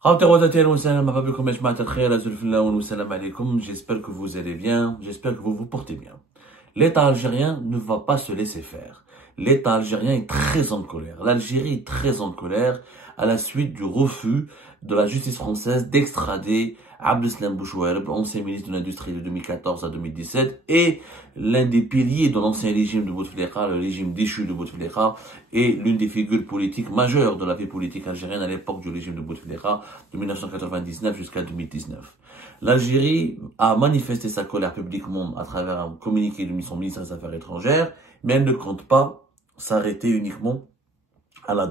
J'espère que vous allez bien, j'espère que vous vous portez bien. L'État algérien ne va pas se laisser faire. L'État algérien est très en colère. L'Algérie est très en colère à la suite du refus de la justice française d'extrader Abdeslam Bouchouareb, ancien ministre de l'Industrie de 2014 à 2017, et l'un des piliers de l'ancien régime de Bouteflika, le régime déchu de Bouteflika, et l'une des figures politiques majeures de la vie politique algérienne à l'époque du régime de Bouteflika, de 1999 jusqu'à 2019. L'Algérie a manifesté sa colère publiquement à travers un communiqué de son ministre des Affaires étrangères, mais elle ne compte pas s'arrêter uniquement à la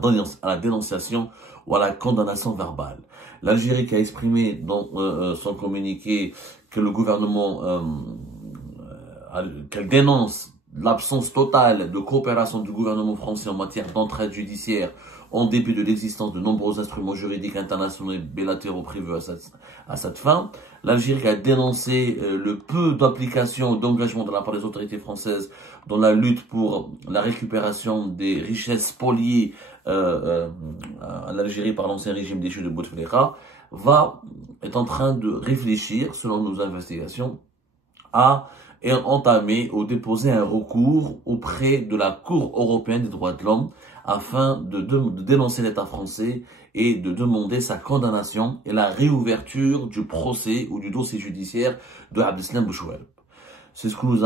dénonciation ou à la condamnation verbale. L'Algérie qui a exprimé dans son communiqué que le gouvernement, qu'elle dénonce l'absence totale de coopération du gouvernement français en matière d'entraide judiciaire en dépit de l'existence de nombreux instruments juridiques internationaux et bilatéraux prévus à cette fin. L'Algérie a dénoncé le peu d'application et d'engagement de la part des autorités françaises dans la lutte pour la récupération des richesses spoliées à l'Algérie par l'ancien régime déchu de Bouteflika, est en train de réfléchir, selon nos investigations, à entamer ou déposer un recours auprès de la Cour européenne des droits de l'homme afin de dénoncer l'État français et de demander sa condamnation et la réouverture du procès ou du dossier judiciaire de Abdeslam Bouchouareb. C'est ce que nous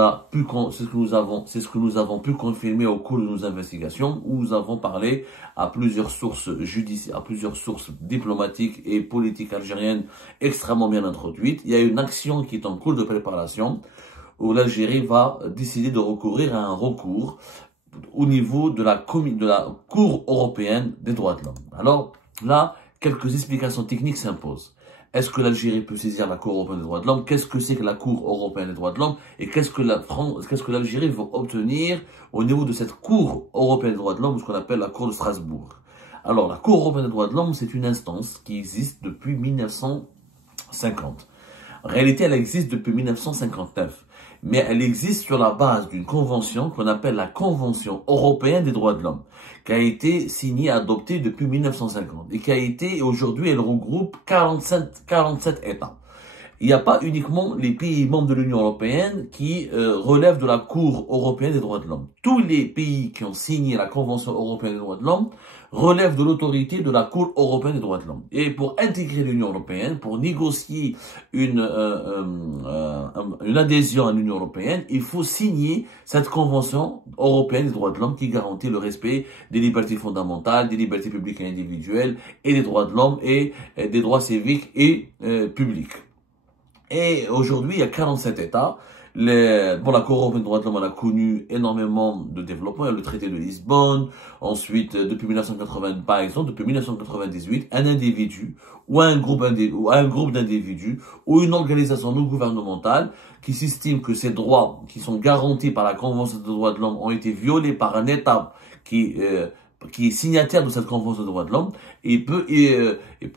avons pu confirmer au cours de nos investigations, où nous avons parlé à plusieurs sources judiciaires, à plusieurs sources diplomatiques et politiques algériennes extrêmement bien introduites. Il y a une action qui est en cours de préparation, où l'Algérie va décider de recourir à un recours au niveau de la Cour européenne des droits de l'homme. Alors là, quelques explications techniques s'imposent. Est-ce que l'Algérie peut saisir la Cour européenne des droits de l'homme? Qu'est-ce que c'est que la Cour européenne des droits de l'homme? Et qu'est-ce que l'Algérie va obtenir au niveau de cette Cour européenne des droits de l'homme, ce qu'on appelle la Cour de Strasbourg? Alors, la Cour européenne des droits de l'homme, c'est une instance qui existe depuis 1950. En réalité, elle existe depuis 1959. Mais elle existe sur la base d'une convention qu'on appelle la Convention européenne des droits de l'homme, qui a été signée, adoptée depuis 1950 et qui a été, aujourd'hui, elle regroupe 47 États. Il n'y a pas uniquement les pays membres de l'Union européenne qui relèvent de la Cour européenne des droits de l'homme. Tous les pays qui ont signé la Convention européenne des droits de l'homme relèvent de l'autorité de la Cour européenne des droits de l'homme. Et pour intégrer l'Union européenne, pour négocier une adhésion à l'Union européenne, il faut signer cette Convention européenne des droits de l'homme qui garantit le respect des libertés fondamentales, des libertés publiques et individuelles, et des droits de l'homme et des droits civiques et publics. Et aujourd'hui, il y a 47 États. La Cour européenne des droits de l'homme a connu énormément de développement. Il y a le traité de Lisbonne. Ensuite, depuis 1980, par exemple, depuis 1998, un individu ou un groupe d'individus ou une organisation non gouvernementale qui s'estime que ces droits qui sont garantis par la Convention des droits de l'homme ont été violés par un État qui est signataire de cette Convention des droits de l'homme, il peut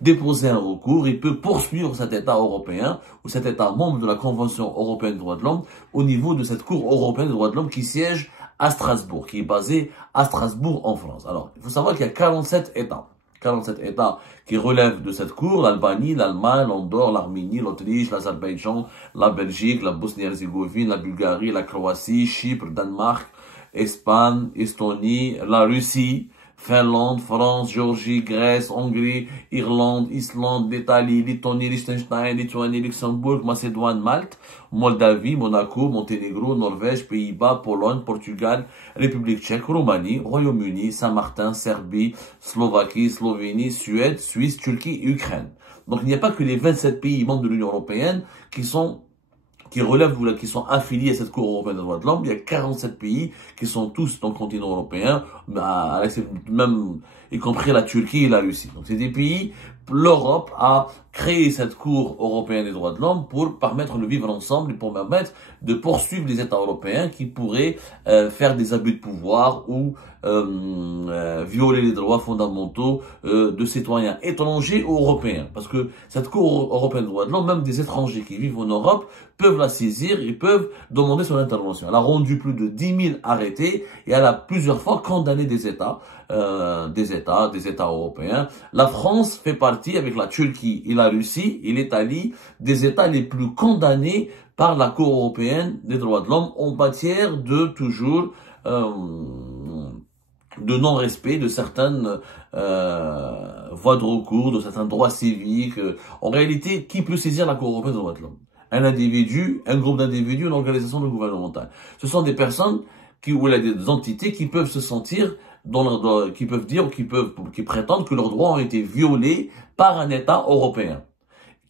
déposer un recours, il peut poursuivre cet État européen ou cet État membre de la Convention européenne des droits de l'homme au niveau de cette Cour européenne des droits de l'homme qui siège à Strasbourg, qui est basée à Strasbourg en France. Alors, il faut savoir qu'il y a 47 États. 47 États qui relèvent de cette cour: l'Albanie, l'Allemagne, l'Andorre, l'Arménie, l'Autriche, l'Azerbaïdjan, la Belgique, la Bosnie-Herzégovine, la Bulgarie, la Croatie, Chypre, Danemark, Espagne, Estonie, la Russie, Finlande, France, Géorgie, Grèce, Hongrie, Irlande, Islande, l'Italie, Lettonie, Liechtenstein, Lituanie, Luxembourg, Macédoine, Malte, Moldavie, Monaco, Monténégro, Norvège, Pays-Bas, Pologne, Portugal, République tchèque, Roumanie, Royaume-Uni, Saint-Martin, Serbie, Slovaquie, Slovénie, Suède, Suisse, Turquie et Ukraine. Donc il n'y a pas que les 27 pays membres de l'Union européenne qui relèvent ou qui sont affiliés à cette Cour européenne des droits de l'homme. Il y a 47 pays qui sont tous dans le continent européen, même y compris la Turquie et la Russie. Donc c'est des pays. L'Europe a créé cette Cour européenne des droits de l'homme pour permettre le vivre ensemble et pour permettre de poursuivre les États européens qui pourraient faire des abus de pouvoir ou violer les droits fondamentaux de citoyens étrangers ou européens. Parce que cette Cour européenne des droits de l'homme, même des étrangers qui vivent en Europe, peuvent la saisir et peuvent demander son intervention. Elle a rendu plus de 10 000 arrêtés et elle a plusieurs fois condamné des États des États européens. La France fait partie, avec la Turquie et la Russie et l'Italie, des États les plus condamnés par la Cour européenne des droits de l'homme en matière de toujours de non-respect de certaines voies de recours, de certains droits civiques. En réalité, qui peut saisir la Cour européenne des droits de l'homme? Un individu, un groupe d'individus, une organisation non gouvernementale. Ce sont des personnes ou des entités qui peuvent se sentir qui peuvent dire, qui prétendent que leurs droits ont été violés par un État européen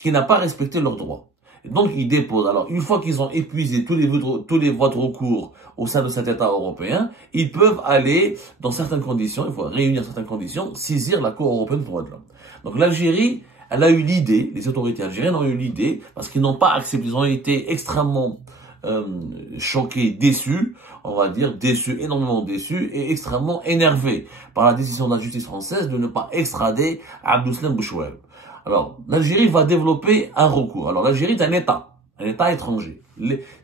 qui n'a pas respecté leurs droits. Donc, ils déposent. Alors, une fois qu'ils ont épuisé tous les voies de recours au sein de cet État européen, ils peuvent aller, dans certaines conditions, il faut réunir certaines conditions, saisir la Cour européenne des droits de l'homme. Donc, l'Algérie, elle a eu l'idée, les autorités algériennes ont eu l'idée, parce qu'ils n'ont pas accepté, ils ont été extrêmement choqués, déçus, on va dire, énormément déçus et extrêmement énervés par la décision de la justice française de ne pas extrader Abdeslam Bouchoueb. Alors, l'Algérie va développer un recours. Alors, l'Algérie est un État étranger.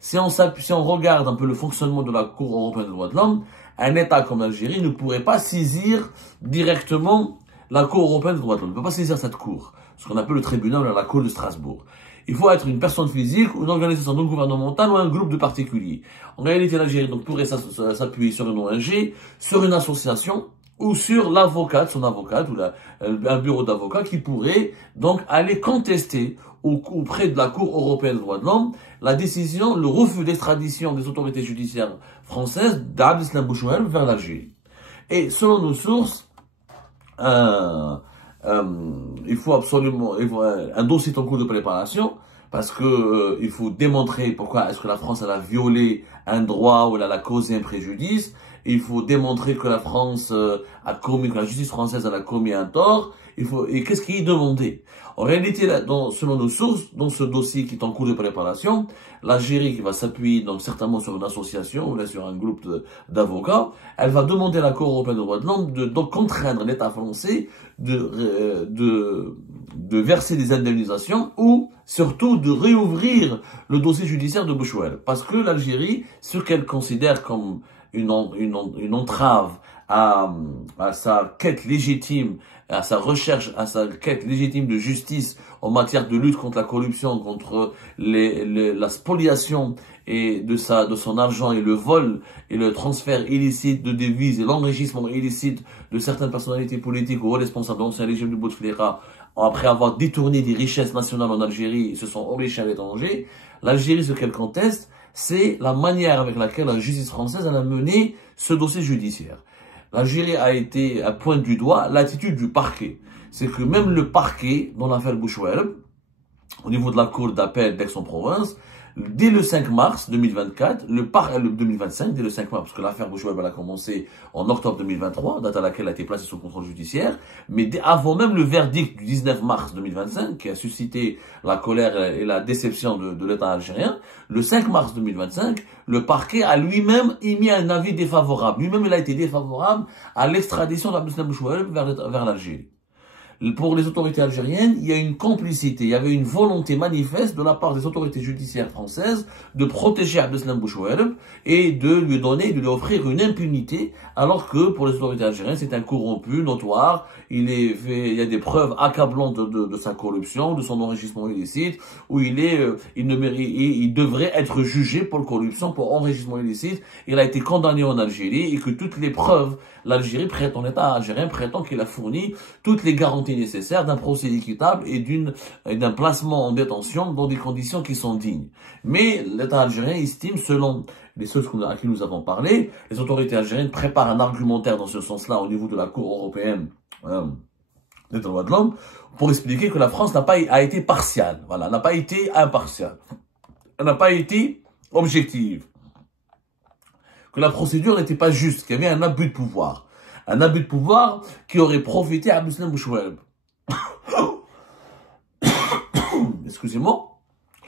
Si on regarde un peu le fonctionnement de la Cour européenne des droits de l'homme, un État comme l'Algérie ne pourrait pas saisir directement la Cour européenne des droits de l'homme. Il ne peut pas saisir cette Cour, ce qu'on appelle le tribunal de la Cour de Strasbourg. Il faut être une personne physique, ou une organisation non gouvernementale ou un groupe de particuliers. En réalité, l'Algérie pourrait s'appuyer sur une ONG, sur une association, ou sur l'avocate, son avocate, ou un bureau d'avocats qui pourrait donc aller contester auprès de la Cour européenne des droits de l'homme la décision, le refus d'extradition des autorités judiciaires françaises d'Abdeslam Bouchoueb vers l'Algérie. Et selon nos sources, il faut absolument un dossier en cours de préparation parce que il faut démontrer pourquoi est-ce que la France elle a violé un droit ou elle a causé un préjudice. Il faut démontrer que la France a commis, que la justice française elle a commis un tort. Et qu'est-ce qui est demandé? En réalité, selon nos sources, dans ce dossier qui est en cours de préparation, l'Algérie qui va s'appuyer donc certainement sur une association ou là sur un groupe d'avocats, elle va demander à la Cour européenne des droits de l'homme de contraindre l'État français de verser des indemnisations ou surtout de réouvrir le dossier judiciaire de Bouchoueb. Parce que l'Algérie, ce qu'elle considère comme une entrave à sa quête légitime, à sa recherche, à sa quête légitime de justice en matière de lutte contre la corruption, contre la spoliation et de son argent et le vol et le transfert illicite de devises et l'enrichissement illicite de certaines personnalités politiques ou responsables de l'ancien régime de Bouteflika après avoir détourné des richesses nationales en Algérie et se sont enrichis à l'étranger. L'Algérie, ce qu'elle conteste, c'est la manière avec laquelle la justice française a mené ce dossier judiciaire. L'Algérie a été à pointe du doigt l'attitude du parquet. C'est que même le parquet, dans l'affaire Bouchoueb, au niveau de la cour d'appel d'Aix-en-Provence, dès le 5 mars 2024, dès le 5 mars, parce que l'affaire Bouchoueb a commencé en octobre 2023, date à laquelle a été placée sous contrôle judiciaire, mais avant même le verdict du 19 mars 2025, qui a suscité la colère et la déception de l'État algérien, le 5 mars 2025, le parquet a lui-même émis un avis défavorable. Lui-même, il a été défavorable à l'extradition d'Abdeslam Bouchoueb vers l'Algérie. Pour les autorités algériennes, il y a une complicité, il y avait une volonté manifeste de la part des autorités judiciaires françaises de protéger Abdeslam Bouchoueb et de lui offrir une impunité, alors que pour les autorités algériennes, c'est un corrompu notoire, il y a des preuves accablantes de sa corruption, de son enrichissement illicite, où il devrait être jugé pour corruption, pour enrichissement illicite. Il a été condamné en Algérie et que toutes les preuves, l'Algérie prétend, l'État algérien prétend qu'il a fourni toutes les garanties nécessaires d'un procès équitable et d'un placement en détention dans des conditions qui sont dignes. Mais l'État algérien estime, selon les sources à qui nous avons parlé, les autorités algériennes préparent un argumentaire dans ce sens-là au niveau de la Cour européenne des droits de l'homme pour expliquer que la France a été partiale, voilà, n'a pas été impartiale, elle n'a pas été objective, que la procédure n'était pas juste, qu'il y avait un abus de pouvoir. Un abus de pouvoir qui aurait profité à Abdeslam Bouchoueb. Excusez-moi.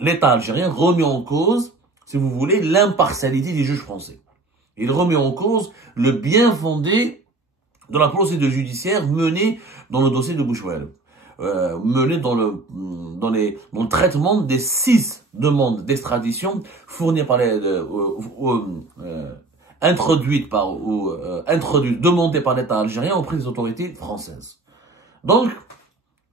L'État algérien remet en cause, si vous voulez, l'impartialité des juges français. Il remet en cause le bien fondé de la procédure judiciaire menée dans le dossier de Bouchoueb. Menée dans le traitement des 6 demandes d'extradition fournies par demandée par l'État algérien auprès des autorités françaises. Donc,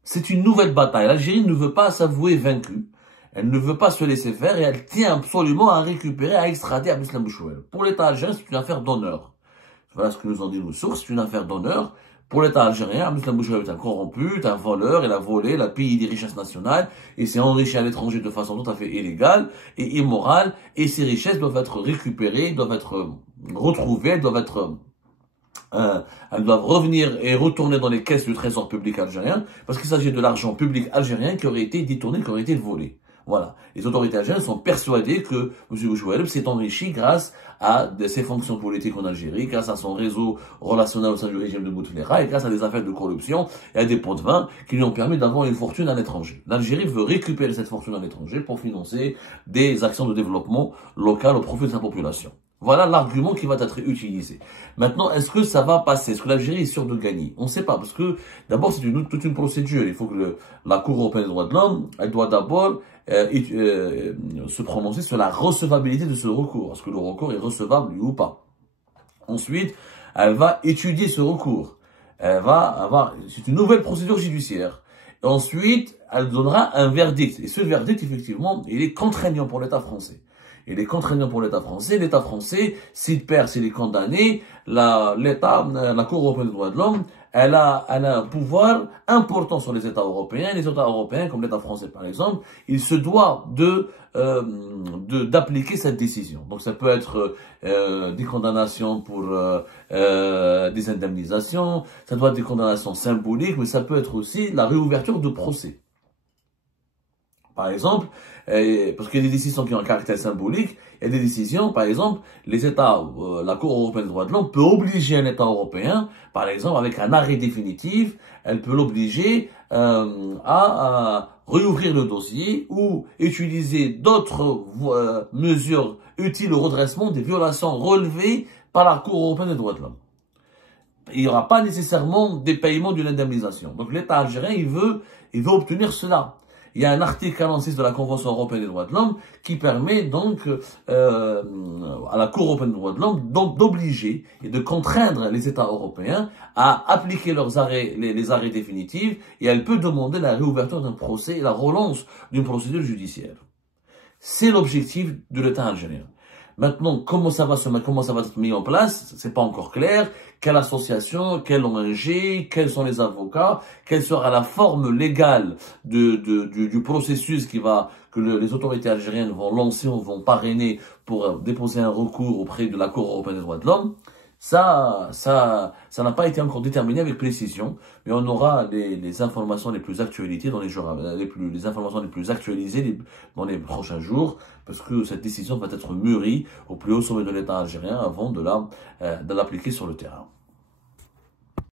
c'est une nouvelle bataille. L'Algérie ne veut pas s'avouer vaincue. Elle ne veut pas se laisser faire et elle tient absolument à récupérer, à extrader Abdeslam Bouchouel. Pour l'État algérien, c'est une affaire d'honneur. Voilà ce que nous ont dit nos sources, c'est une affaire d'honneur. Pour l'État algérien, Abdeslam Bouchouel est un corrompu, est un voleur, il a volé, il a pillé des richesses nationales, et s'est enrichi à l'étranger de façon tout à fait illégale et immorale, et ces richesses doivent être récupérées, doivent être retrouvées, elles doivent revenir et retourner dans les caisses du trésor public algérien, parce qu'il s'agit de l'argent public algérien qui aurait été détourné, qui aurait été volé. Voilà. Les autorités algériennes sont persuadées que M. Bouchouel s'est enrichi grâce à ses fonctions politiques en Algérie, grâce à son réseau relationnel au sein du régime de Bouteflika et grâce à des affaires de corruption et à des pots de vin qui lui ont permis d'avoir une fortune à l'étranger. L'Algérie veut récupérer cette fortune à l'étranger pour financer des actions de développement local au profit de sa population. Voilà l'argument qui va être utilisé. Maintenant, est-ce que ça va passer? Est-ce que l'Algérie est sûre de gagner? On ne sait pas, parce que d'abord, c'est toute une procédure. Il faut que la Cour européenne des droits de l'homme, elle doit d'abord se prononcer sur la recevabilité de ce recours. Est-ce que le recours est recevable, oui ou pas? Ensuite, elle va étudier ce recours. C'est une nouvelle procédure judiciaire. Et ensuite, elle donnera un verdict. Et ce verdict, effectivement, il est contraignant pour l'État français. Il est contraignant pour l'État français. L'État français, s'il perd, s'il est condamné, la Cour européenne des droits de l'homme, elle a un pouvoir important sur les États européens. Les États européens, comme l'État français par exemple, il se doit d'appliquer cette décision. Donc ça peut être des condamnations pour des indemnisations, ça doit être des condamnations symboliques, mais ça peut être aussi la réouverture de procès. Par exemple, parce qu'il y a des décisions qui ont un caractère symbolique, il y a des décisions, par exemple, les États, la Cour européenne des droits de l'homme peut obliger un État européen, par exemple, avec un arrêt définitif, elle peut l'obliger à réouvrir le dossier ou utiliser d'autres mesures utiles au redressement des violations relevées par la Cour européenne des droits de l'homme. Il n'y aura pas nécessairement des paiements d'une indemnisation. Donc l'État algérien, il veut obtenir cela. Il y a un article 46 de la Convention européenne des droits de l'homme qui permet donc à la Cour européenne des droits de l'homme d'obliger et de contraindre les États européens à appliquer les arrêts définitifs, et elle peut demander la réouverture d'un procès et la relance d'une procédure judiciaire. C'est l'objectif de l'État algérien. Maintenant, comment ça va être mis en place, c'est pas encore clair. Quelle association, quel ONG, quels sont les avocats, quelle sera la forme légale du processus que les autorités algériennes vont lancer ou vont parrainer pour déposer un recours auprès de la Cour européenne des droits de l'homme. Ça n'a pas été encore déterminé avec précision, mais on aura les informations les plus actualisées dans les informations les plus actualisées dans les prochains jours, parce que cette décision va être mûrie au plus haut sommet de l'État algérien avant de l'appliquer sur le terrain.